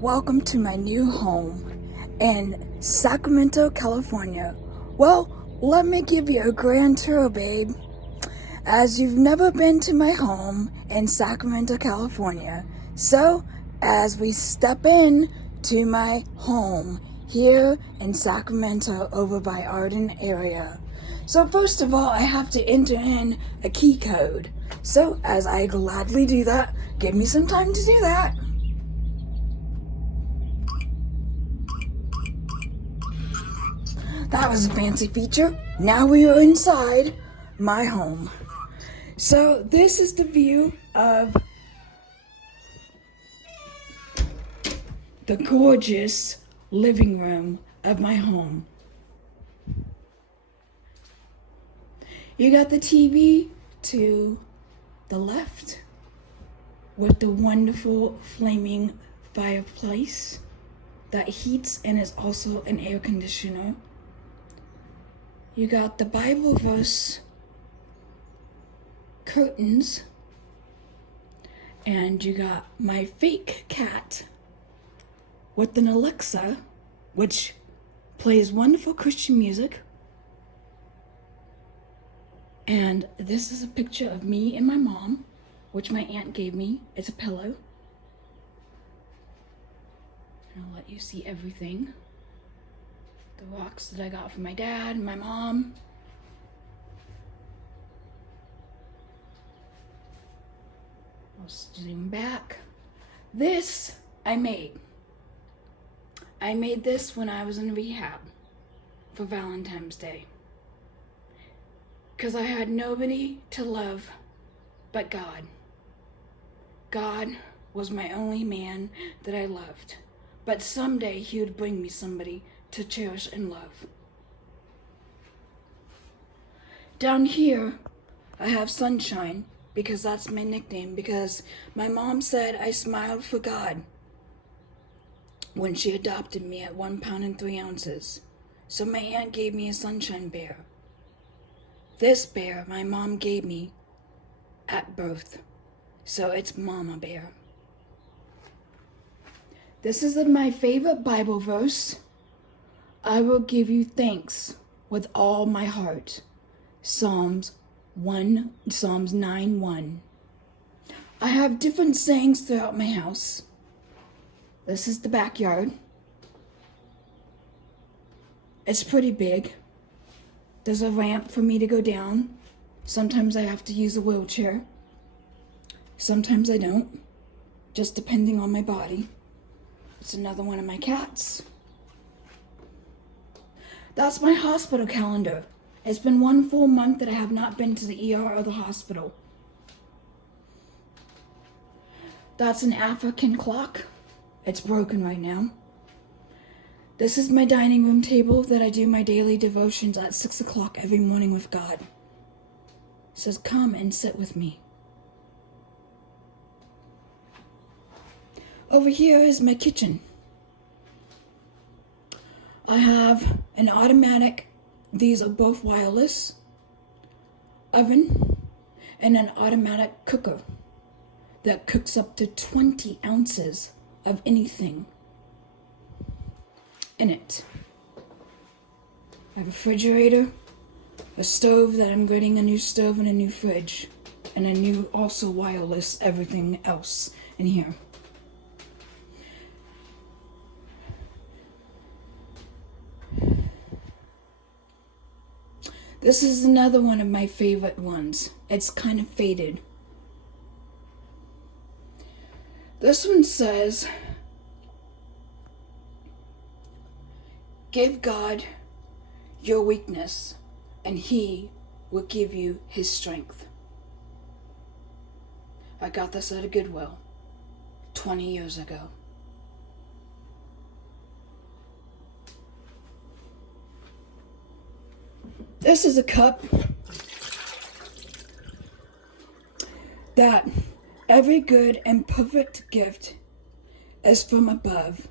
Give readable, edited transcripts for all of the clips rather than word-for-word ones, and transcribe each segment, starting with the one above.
Welcome to my new home in Sacramento, California. Well, let me give you a grand tour, babe. As you've never been to my home in Sacramento, California. So, as we step in to my home here in Sacramento over by Arden area. So first of all, I have to enter in a key code. So, as I gladly do that, give me some time to do that. That was a fancy feature. Now we are inside my home. So this is the view of the gorgeous living room of my home. You got the TV to the left with the wonderful flaming fireplace that heats and is also an air conditioner. You got the Bible verse curtains, and you got my fake cat with an Alexa, which plays wonderful Christian music. And this is a picture of me and my mom, which my aunt gave me. It's a pillow. And I'll let you see everything. The rocks that I got from my dad and my mom. I'll zoom back. This I made. I made this when I was in rehab for Valentine's Day. Because I had nobody to love but God. God was my only man that I loved. But someday he would bring me somebody to cherish and love. Down here, I have Sunshine, because that's my nickname, because my mom said I smiled for God when she adopted me at 1 pound and 3 ounces. So my aunt gave me a Sunshine bear. This bear my mom gave me at birth, so it's Mama Bear. This is my favorite Bible verse. I will give you thanks with all my heart. Psalms 9:1. I have different sayings throughout my house. This is the backyard. It's pretty big. There's a ramp for me to go down. Sometimes I have to use a wheelchair. Sometimes I don't, just depending on my body. It's another one of my cats. That's my hospital calendar. It's been 1 full month that I have not been to the ER or the hospital. That's an African clock. It's broken right now. This is my dining room table that I do my daily devotions at 6 o'clock every morning with God. It says, come and sit with me. Over here is my kitchen. I have an automatic, these are both wireless, oven, and an automatic cooker that cooks up to 20 ounces of anything in it. I have a refrigerator, a stove that I'm getting a new stove and a new fridge, and a new also wireless everything else in here. This is another one of my favorite ones. It's kind of faded. This one says, give God your weakness, and he will give you his strength. I got this at a Goodwill 20 years ago. This is a cup that every good and perfect gift is from above.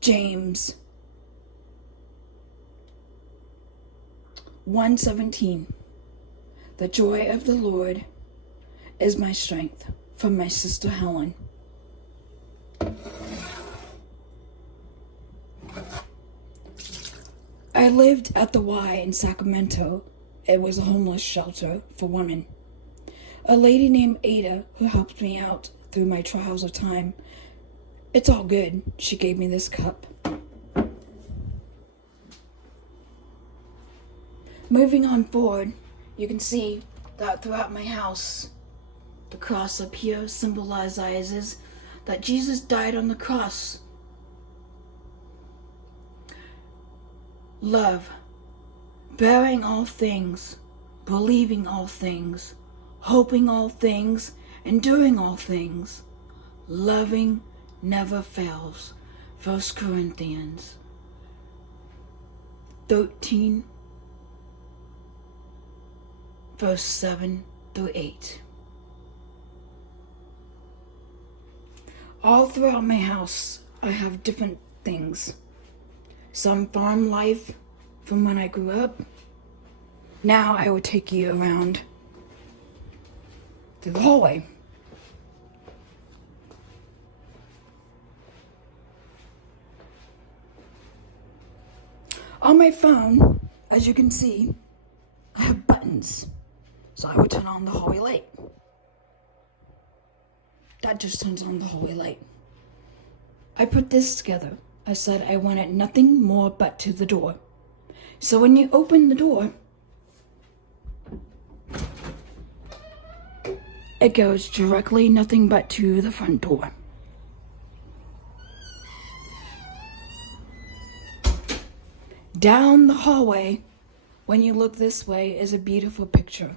James 1:17. The joy of the Lord is my strength, from my sister Helen. I lived at the Y in Sacramento. It was a homeless shelter for women. A lady named Ada who helped me out through my trials of time. It's all good. She gave me this cup. Moving on forward, you can see that throughout my house, the cross up here symbolizes that Jesus died on the cross. Love, bearing all things, believing all things, hoping all things, enduring all things. Loving never fails. 1 Corinthians 13, verse 7 through 8. All throughout my house, I have different things. Some farm life from when I grew up. Now I will take you around through the hallway. On my phone, as you can see, I have buttons. So I would turn on the hallway light. That just turns on the hallway light. I put this together. I said I wanted nothing more but to the door. So when you open the door, it goes directly nothing but to the front door. Down the hallway, when you look this way, is a beautiful picture.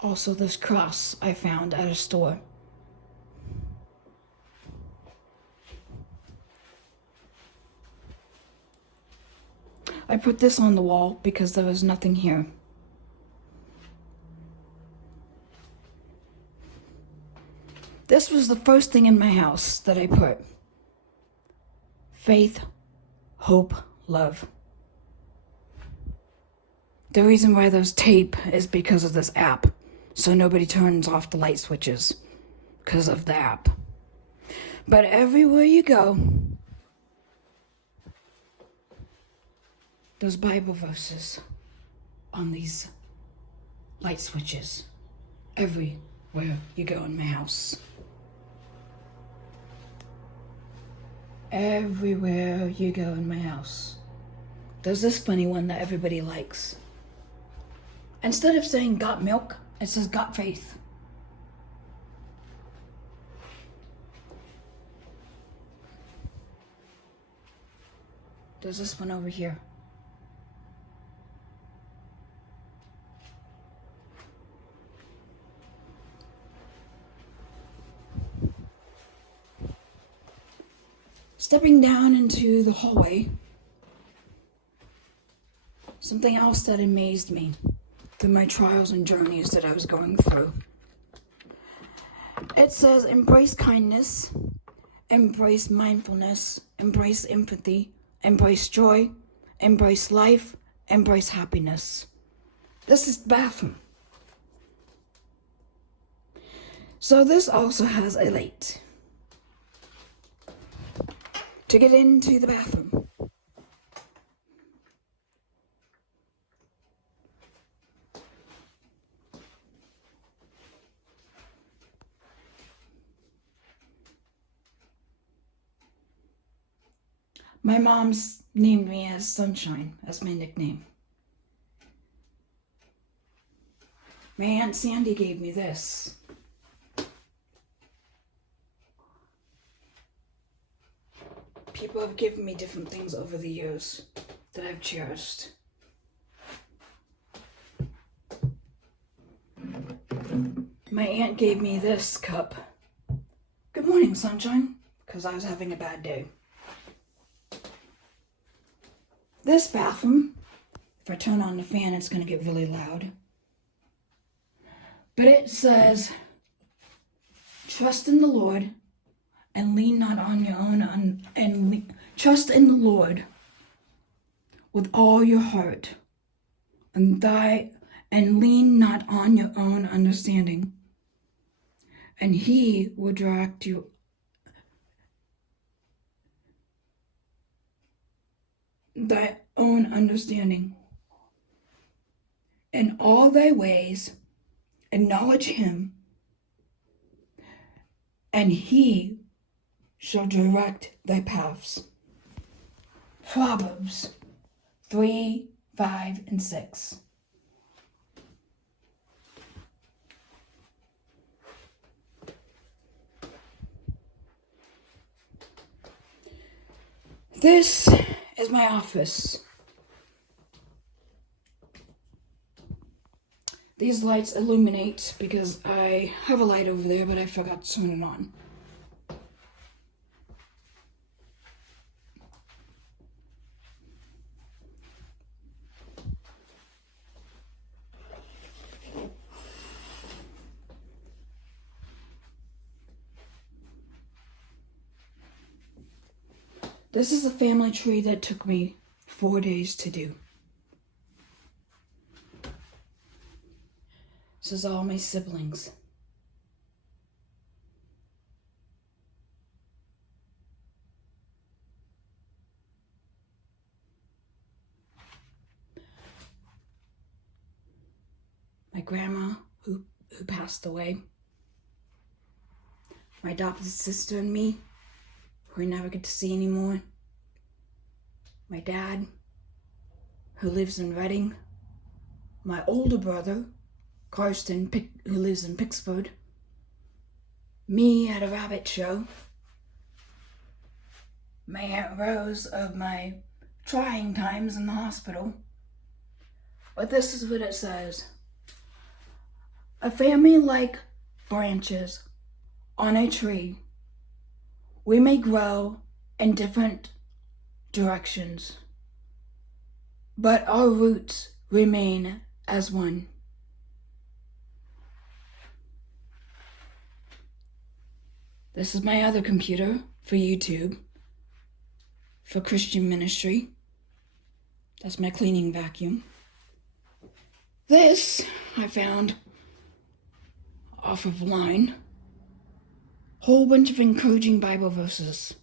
Also this cross I found at a store. I put this on the wall because there was nothing here. This was the first thing in my house that I put. Faith, hope, love. The reason why there's tape is because of this app. So nobody turns off the light switches because of the app. But everywhere you go, there's Bible verses on these light switches. Everywhere you go in my house. Everywhere you go in my house. There's this funny one that everybody likes. Instead of saying got milk, it says got faith. There's this one over here. Stepping down into the hallway, something else that amazed me through my trials and journeys that I was going through. It says embrace kindness, embrace mindfulness, embrace empathy, embrace joy, embrace life, embrace happiness. This is the bathroom. So this also has a light to get into the bathroom. My mom's named me as Sunshine, as my nickname. My Aunt Sandy gave me this. People have given me different things over the years that I've cherished. My aunt gave me this cup. Good morning, Sunshine, because I was having a bad day. This bathroom, if I turn on the fan, it's going to get really loud. But it says, trust in the Lord and lean not on your own, trust in the Lord with all your heart and lean not on your own understanding. And he will direct you thy own own understanding. In all thy ways, acknowledge him, and he shall direct thy paths. Proverbs 3, 5, and 6. This is my office. These lights illuminate because I have a light over there, but I forgot to turn it on. This is a family tree that took me 4 days to do. This is all my siblings. My grandma, who passed away. My adopted sister and me, who I never get to see anymore. My dad, who lives in Reading. My older brother, Karsten, who lives in Pittsford. Me at a rabbit show. My Aunt Rose of my trying times in the hospital. But this is what it says. A family like branches on a tree. We may grow in different directions, but our roots remain as one. This is my other computer for YouTube, for Christian ministry. That's my cleaning vacuum. This I found off of line. Whole bunch of encouraging Bible verses.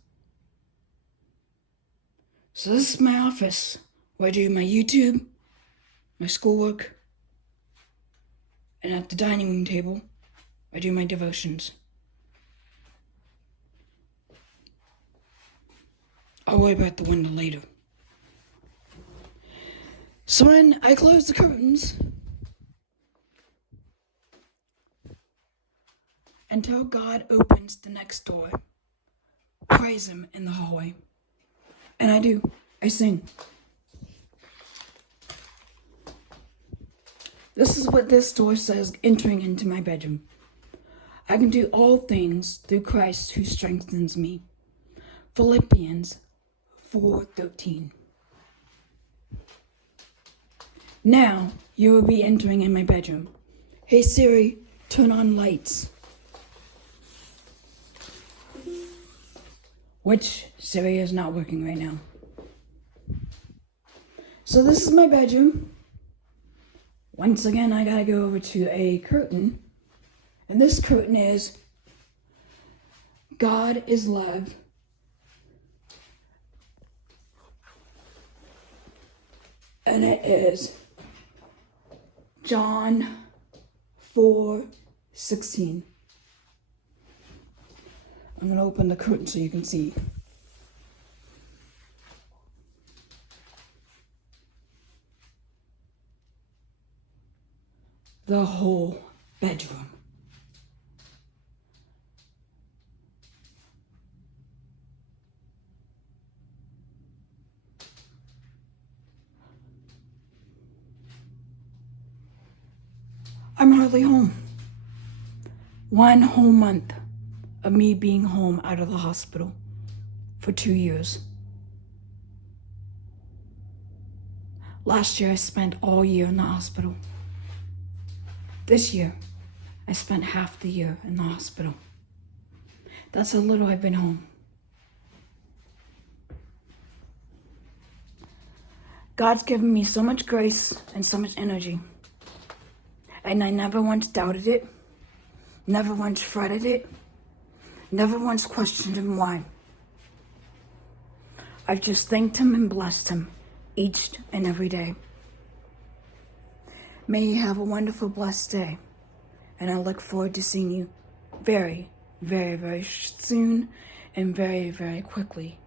So this is my office where I do my YouTube, my schoolwork, and at the dining room table, I do my devotions. I'll worry about the window later. So when I close the curtains, until God opens the next door, praise him in the hallway. And I do. I sing. This is what this door says entering into my bedroom. I can do all things through Christ who strengthens me. Philippians 4:13. Now you will be entering in my bedroom. Hey Siri, turn on lights. Which Siri is not working right now. So this is my bedroom. Once again, I gotta go over to a curtain. And this curtain is God is love. And it is John 4:16. I'm going to open the curtain so you can see. The whole bedroom. I'm hardly home. 1 whole month of me being home out of the hospital for 2 years. Last year I spent all year in the hospital. This year I spent half the year in the hospital. That's how little I've been home. God's given me so much grace and so much energy. And I never once doubted it, never once fretted it, never once questioned him why. I've just thanked him and blessed him each and every day. May you have a wonderful, blessed day. And I look forward to seeing you very, very, very soon and very, very quickly